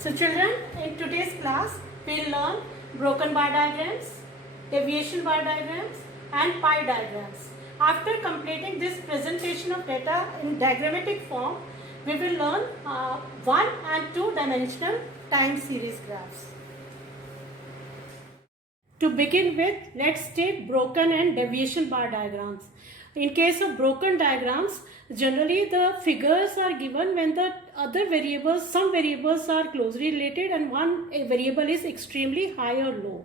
So children, in today's class, we'll learn broken bar diagrams, deviation bar diagrams and pie diagrams. After completing this presentation of data in diagrammatic form, we will learn 1 and 2 dimensional time series graphs. To begin with, let's take broken and deviation bar diagrams. In case of broken diagrams, generally the figures are given when the other variables, some variables are closely related and one variable is extremely high or low.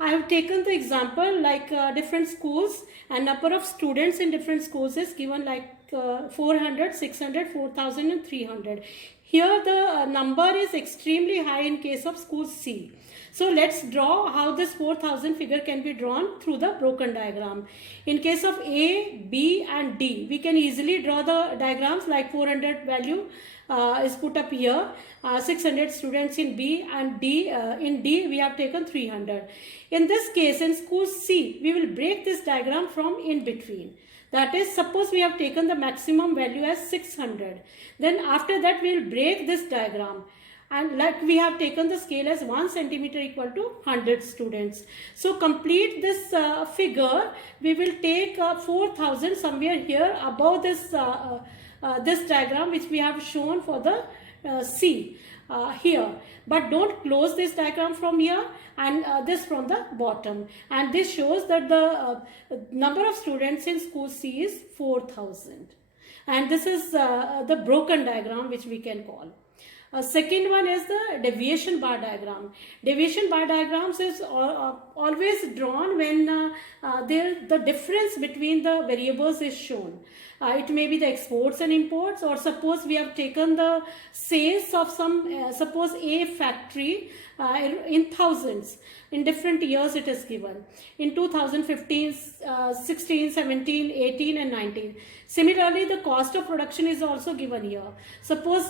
I have taken the example like different schools and number of students in different schools is given like 400, 600, 4000 and 300. Here the number is extremely high in case of school C. So let's draw how this 4000 figure can be drawn through the broken diagram. In case of A, B and D, we can easily draw the diagrams like 400 value is put up here, 600 students in B and D, in D we have taken 300. In this case, in school C, we will break this diagram from in between. That is, suppose we have taken the maximum value as 600. Then after that we will break this diagram. And like we have taken the scale as 1 centimeter equal to 100 students. So complete this figure, we will take 4000 somewhere here above this this diagram which we have shown for the C here. But don't close this diagram from here and this from the bottom. And this shows that the number of students in school C is 4000. And this is the broken diagram which we can call. Second one is the deviation bar diagram. Deviation bar diagrams is always drawn when the difference between the variables is shown. It may be the exports and imports, or suppose we have taken the sales of some, suppose a factory in thousands. In different years it is given. In 2015, 16, 17, 18 and 19. Similarly, the cost of production is also given here. Suppose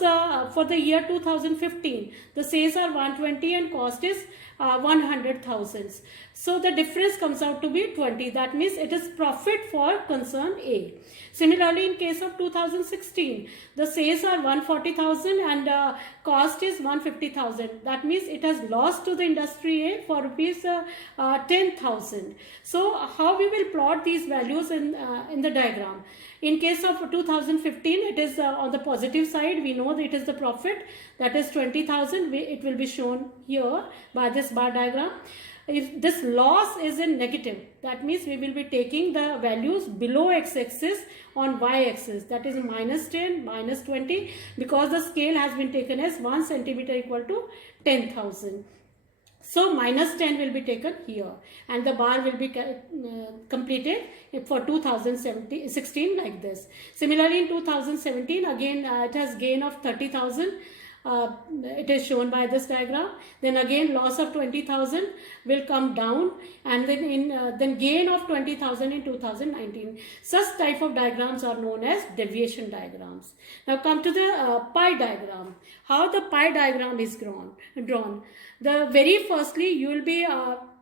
for the year 2015, the sales are 120 and cost is 100,000. So the difference comes out to be 20. That means it is profit for concern A. Similarly, in case of 2016, the sales are 140,000 and cost is 150,000. That means it has lost to the industry A for rupees 10,000. So how we will plot these values in the diagram? In case of 2015, it is on the positive side. We know that it is the profit, that is 20,000. It will be shown here by this bar diagram. If this loss is in negative, that means we will be taking the values below x-axis on y-axis, that is minus 10, minus 20, because the scale has been taken as 1 centimeter equal to 10,000. So minus 10 will be taken here and the bar will be completed for 2016 like this. Similarly, in 2017 again it has gain of 30,000. It is shown by this diagram. Then again loss of 20,000 will come down, and then then gain of 20,000 in 2019. Such type of diagrams are known as deviation diagrams. Now come to the pie diagram. How the pie diagram is drawn. The very firstly you will be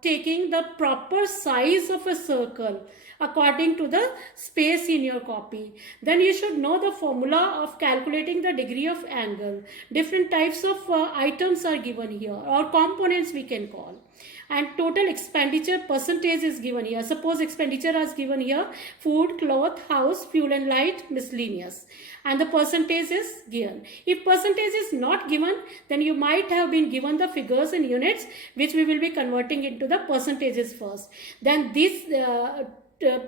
taking the proper size of a circle according to the space in your copy. Then you should know the formula of calculating the degree of angle. Different types of items are given here, or components we can call. And total expenditure percentage is given here. Suppose expenditure is given here: food, cloth, house, fuel and light, miscellaneous. And the percentage is given. If percentage is not given, then you might have been given the figures in units, which we will be converting into the percentages first. Then this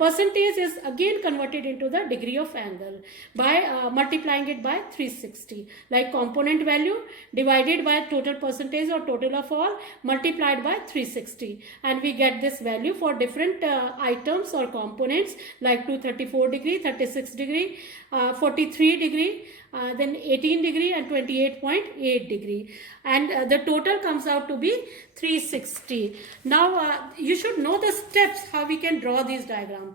percentage is again converted into the degree of angle by multiplying it by 360, like component value divided by total percentage or total of all multiplied by 360, and we get this value for different items or components like 234 degree, 36 degree, 43 degree, then 18 degree and 28.8 degree, and the total comes out to be 360. Now you should know the steps how we can draw these diagram.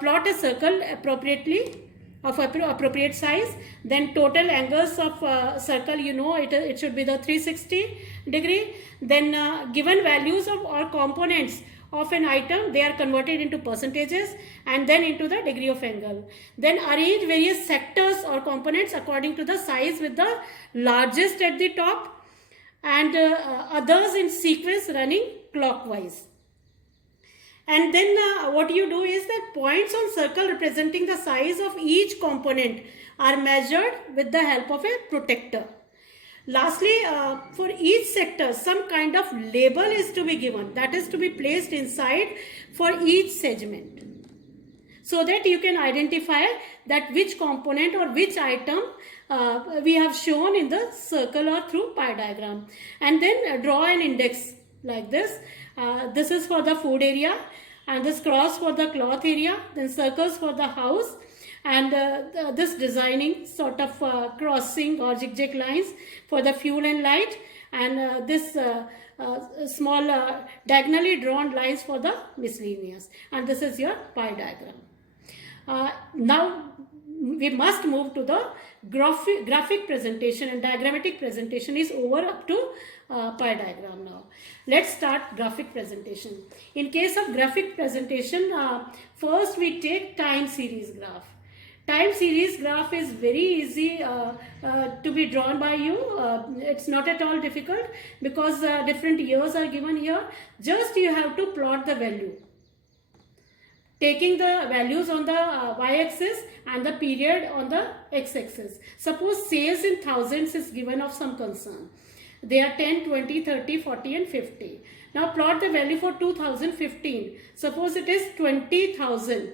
Plot a circle appropriately of appropriate size. Then total angles of circle, you know it should be the 360 degree. Then given values of all components of an item, they are converted into percentages and then into the degree of angle. Then arrange various sectors or components according to the size, with the largest at the top and others in sequence running clockwise. And then what you do is that points on circle representing the size of each component are measured with the help of a protractor. Lastly, for each sector, some kind of label is to be given, that is to be placed inside for each segment, so that you can identify that which component or which item we have shown in the circle or through pie diagram. And then draw an index like this. This is for the food area, and this cross for the cloth area, then circles for the house, and this designing sort of crossing or zigzag lines for the fuel and light, and this small diagonally drawn lines for the miscellaneous. And this is your pie diagram. Now we must move to the graphic presentation, and diagrammatic presentation is over up to pie diagram now. Let's start graphic presentation. In case of graphic presentation, first we take time series graph. Time series graph is very easy to be drawn by you. It's not at all difficult, because different years are given here. Just you have to plot the value, taking the values on the y-axis and the period on the x-axis. Suppose sales in thousands is given of some concern. They are 10, 20, 30, 40 and 50. Now plot the value for 2015. Suppose it is 20,000.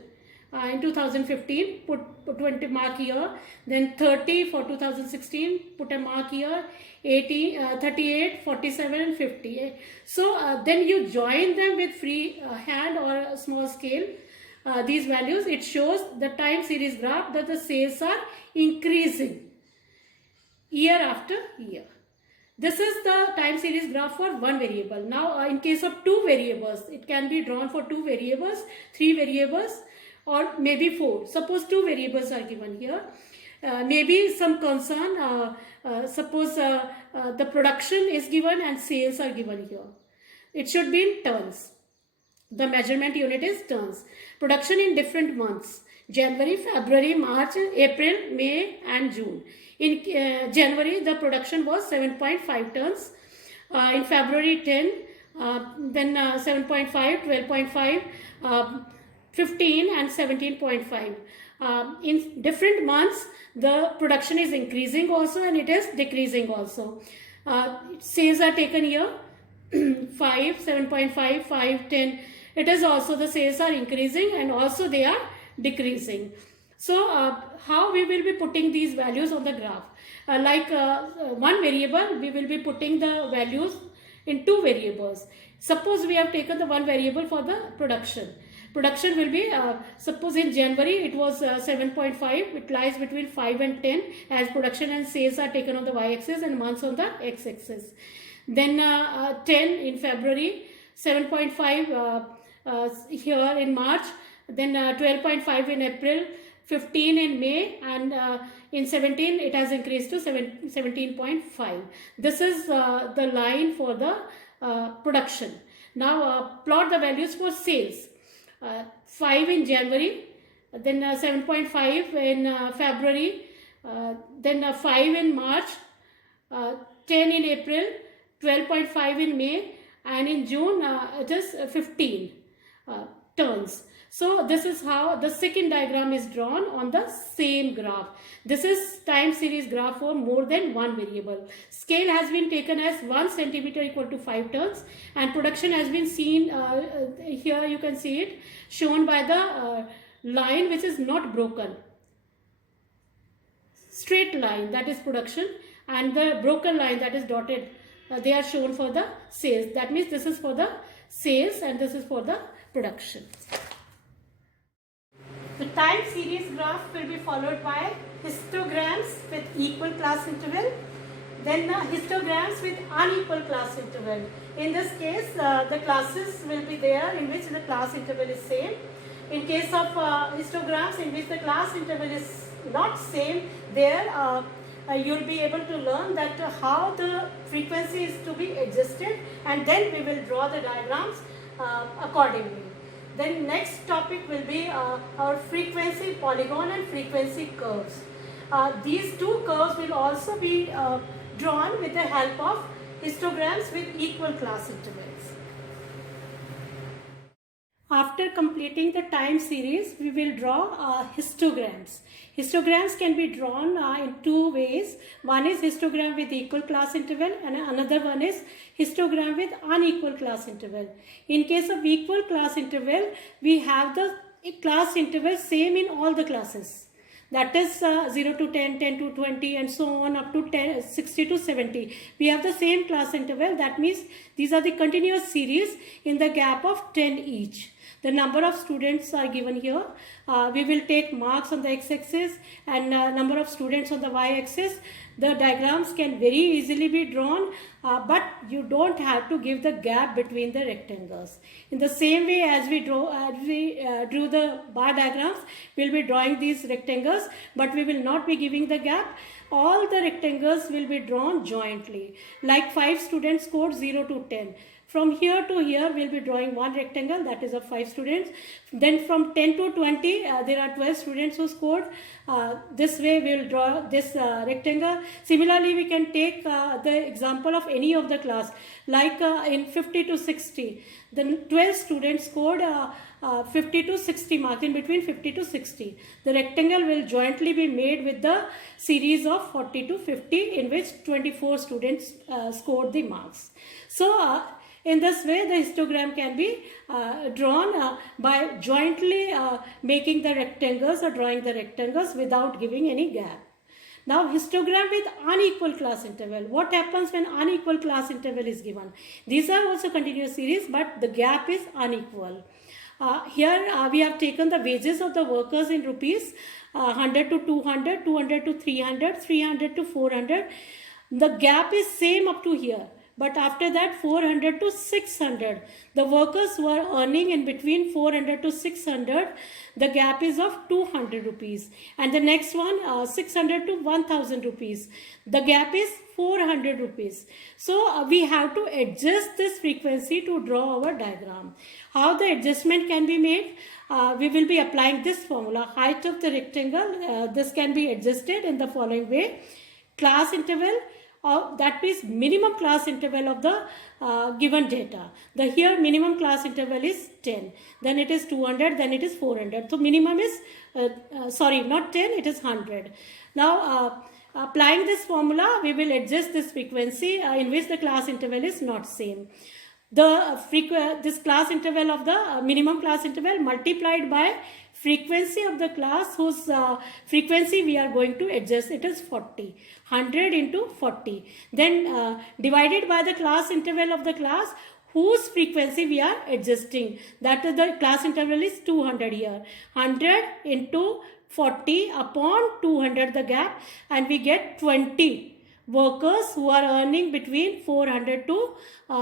In 2015, put 20 mark here. Then 30 for 2016, put a mark here. 80, 38, 47 and 50. So then you join them with free hand or a small scale. These values, it shows the time series graph that the sales are increasing year after year. This is the time series graph for one variable. Now in case of two variables, it can be drawn for two variables, three variables, or maybe four. Suppose two variables are given here. Maybe some concern, suppose the production is given and sales are given here. It should be in tons. The measurement unit is tons. Production in different months: January, February, March, April, May and June. In January, the production was 7.5 tons. In February, 10. Then 7.5, 12.5, 15 and 17.5. In different months, the production is increasing also and it is decreasing also. Sales are taken here. 5, 7.5, 5, 10. It is also the sales are increasing and also they are decreasing. So how we will be putting these values on the graph? One variable, we will be putting the values in two variables. Suppose we have taken the one variable for the production. Production will be, suppose in January it was 7.5, it lies between 5 and 10, as production and sales are taken on the y-axis and months on the x-axis. Then 10 in February, 7.5 here in March, then 12.5 in April, 15 in May, and in 17 it has increased to 17.5. This is the line for the production. Now plot the values for sales. 5 in January, then 7.5 in February, then 5 in March, 10 in April, 12.5 in May, and in June it is 15 turns. So this is how the second diagram is drawn on the same graph. This is time series graph for more than one variable. Scale has been taken as 1 centimeter equal to 5 turns, and production has been seen here. You can see it shown by the line which is not broken. Straight line, that is production, and the broken line, that is dotted. They are shown for the sales. That means this is for the sales and this is for the production. The time series graph will be followed by histograms with equal class interval, then histograms with unequal class interval. In this case, the classes will be there in which the class interval is same. In case of histograms in which the class interval is not same, there you'll be able to learn that how the frequency is to be adjusted, and then we will draw the diagrams accordingly. Then next topic will be our frequency polygon and frequency curves. These two curves will also be drawn with the help of histograms with equal class intervals. After completing the time series, we will draw histograms. Histograms can be drawn in two ways. One is histogram with equal class interval and another one is histogram with unequal class interval. In case of equal class interval, we have the class interval same in all the classes. That is 0 to 10, 10 to 20 and so on up to 10, 60 to 70. We have the same class interval. That means these are the continuous series in the gap of 10 each. The number of students are given here. We will take marks on the x-axis and number of students on the y-axis. The diagrams can very easily be drawn, but you don't have to give the gap between the rectangles. In the same way as we drew the bar diagrams, we'll be drawing these rectangles, but we will not be giving the gap. All the rectangles will be drawn jointly. Like 5 students scored 0 to 10. From here to here, we'll be drawing one rectangle, that is of 5 students. Then from 10 to 20, there are 12 students who scored. This way, we'll draw this rectangle. Similarly, we can take the example of any of the class. Like in 50 to 60, the 12 students scored 50 to 60 marks, in between 50 to 60. The rectangle will jointly be made with the series of 40 to 50, in which 24 students scored the marks. So, in this way, the histogram can be drawn by jointly making the rectangles or drawing the rectangles without giving any gap. Now, histogram with unequal class interval. What happens when unequal class interval is given? These are also continuous series, but the gap is unequal. Here we have taken the wages of the workers in rupees, 100 to 200, 200 to 300, 300 to 400. The gap is same up to here. But after that 400 to 600, the workers who are earning in between 400 to 600, the gap is of 200 rupees. And the next one 600 to 1000 rupees, the gap is 400 rupees. So we have to adjust this frequency to draw our diagram. How the adjustment can be made? We will be applying this formula. Height of the rectangle, this can be adjusted in the following way. Class interval, that means minimum class interval of the given data. The here minimum class interval is 10, then it is 200, then it is 400. So minimum is, sorry, not 10, it is 100. Now applying this formula, we will adjust this frequency in which the class interval is not same. This class interval of the minimum class interval multiplied by frequency of the class whose frequency we are going to adjust, it is 40. 100 into 40. Then divided by the class interval of the class whose frequency we are adjusting. That is, the class interval is 200 here. 100 into 40 upon 200 the gap, and we get 20 workers who are earning between 400 to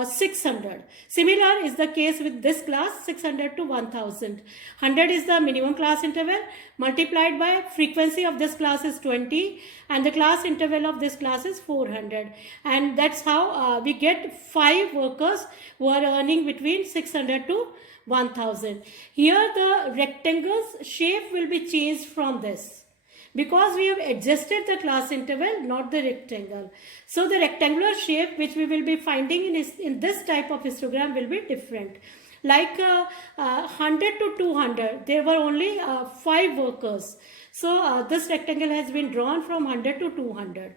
600. Similar is the case with this class, 600 to 1000. 100 is the minimum class interval, multiplied by frequency of this class is 20 and the class interval of this class is 400. And that's how we get 5 workers who are earning between 600 to 1000. Here the rectangle's shape will be changed from this, because we have adjusted the class interval, not the rectangle. So the rectangular shape which we will be finding in this type of histogram will be different. Like 100 to 200, there were only 5 workers. So this rectangle has been drawn from 100 to 200.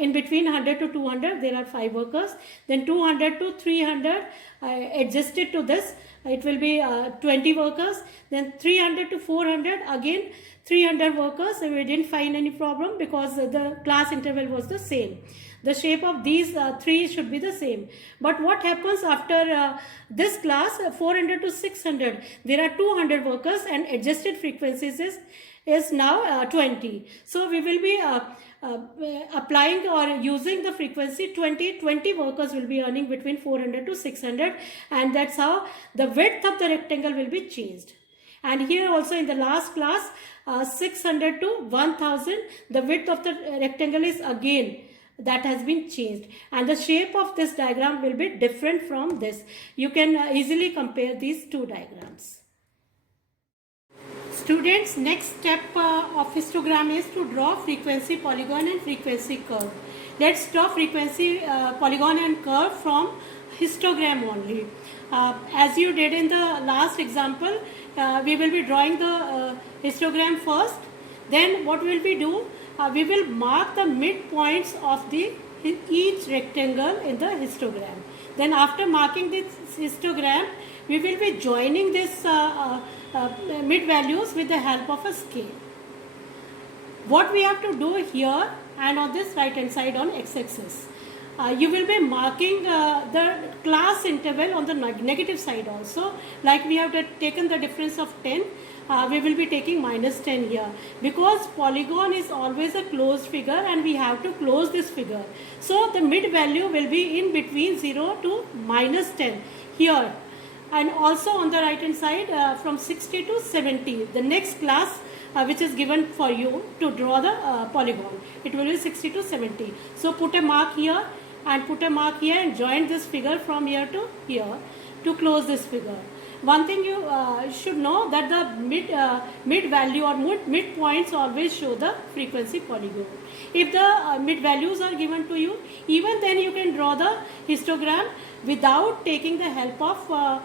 In between 100 to 200, there are 5 workers. Then 200 to 300, adjusted to this, it will be 20 workers. Then 300 to 400, again 300 workers. So we didn't find any problem because the class interval was the same. The shape of these 3 should be the same. But what happens after this class, 400 to 600, there are 200 workers and adjusted frequencies is now 20. So we will be applying or using the frequency 20 workers will be earning between 400 to 600, and that's how the width of the rectangle will be changed. And here also in the last class, 600 to 1000, the width of the rectangle is again that has been changed, and the shape of this diagram will be different from this. You can easily compare these two diagrams. Students, next step of histogram is to draw frequency polygon and frequency curve. let's draw frequency polygon and curve from histogram only. As you did in the last example, we will be drawing the histogram first. Then what will we do? We will mark the midpoints of the each rectangle in the histogram. Then after marking this histogram, we will be joining this mid values with the help of a scale. What we have to do here and on this right hand side on x-axis, you will be marking the class interval on the negative side also. Like we have taken the difference of 10, we will be taking minus 10 here, because polygon is always a closed figure and we have to close this figure. So the mid value will be in between 0 to minus 10 here. And also on the right hand side, from 60 to 70, the next class which is given for you to draw the polygon, it will be 60 to 70. So put a mark here and put a mark here and join this figure from here to close this figure. One thing you should know, that the mid value or mid points always show the frequency polygon. If the mid values are given to you, even then you can draw the histogram without taking the help of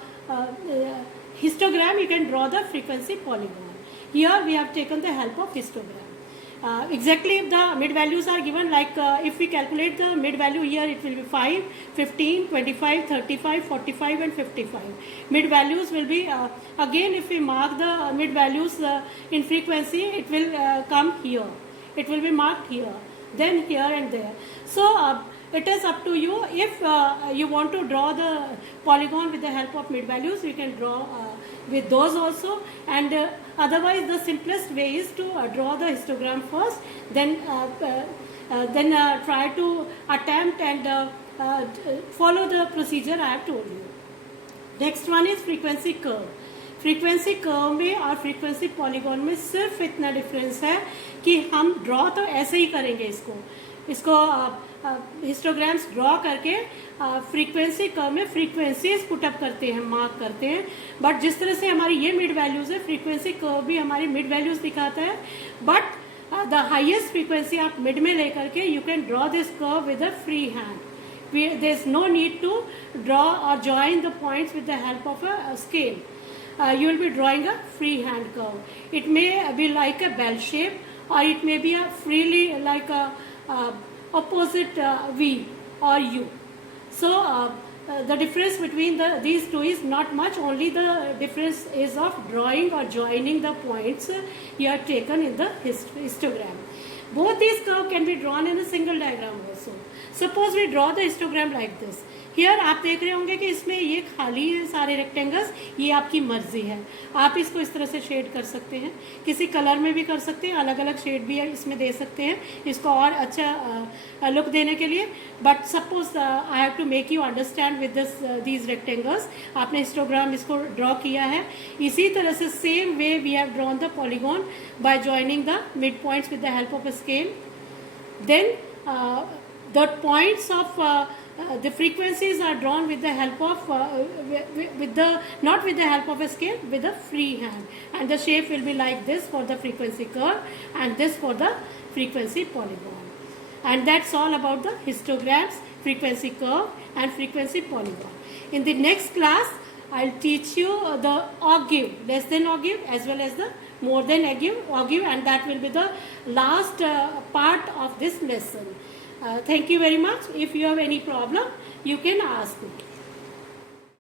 histogram. You can draw the frequency polygon. Here we have taken the help of histogram. Exactly if the mid values are given, like if we calculate the mid value here, it will be 5, 15, 25, 35, 45 and 55. Mid values will be, again if we mark the mid values in frequency, it will come here. It will be marked here, then here and there. So it is up to you. If you want to draw the polygon with the help of mid values, you can draw with those also, and otherwise the simplest way is to draw the histogram first, then try to attempt and follow the procedure I have told you. Next one is frequency curve. Frequency curve में और frequency polygon में सिर्फ इतना difference है कि हम draw तो ऐसे ही करेंगे, इसको हिस्टोग्राम्स ड्रॉ करके फ्रीक्वेंसी कर्व में फ्रीक्वेंसीज पुटअप करते हैं, मार्क करते हैं. बट जिस तरह से हमारी ये मिड वैल्यूज है, फ्रीक्वेंसी कर्व भी हमारी मिड वैल्यूज दिखाता है, बट द हाईएस्ट फ्रीक्वेंसी आप मिड में लेकर के you can draw this curve with a free hand. There is no need to draw और join the points with the help of a scale. You will be drawing a free hand curve. It may be like a bell shape, or it may be a freely like a opposite V or U. So the difference between these two is not much. Only the difference is of drawing or joining the points you have taken in the histogram. Both these curves can be drawn in a single diagram also. Suppose we draw the histogram like this. Here आप देख रहे होंगे कि इसमें ये खाली है सारे रेक्टेंगल्स. ये आपकी मर्जी है, आप इसको इस तरह से शेड कर सकते हैं, किसी कलर में भी कर सकते हैं, अलग अलग शेड भी इसमें दे सकते हैं इसको और अच्छा लुक देने के लिए. But suppose I have to make you understand with these rectangles. आपने हिस्टोग्राम इसको ड्रॉ किया है, इसी तरह से same way we have drawn the polygon by joining the mid points with the help of a scale. Then the points of the frequencies are drawn with the help of not with the help of a scale, with a free hand, and the shape will be like this for the frequency curve and this for the frequency polygon. And that's all about the histograms, frequency curve and frequency polygon. In the next class I'll teach you the octave, less than octave as well as the more than octave, and that will be the last part of this lesson. Thank you very much. If you have any problem, you can ask me.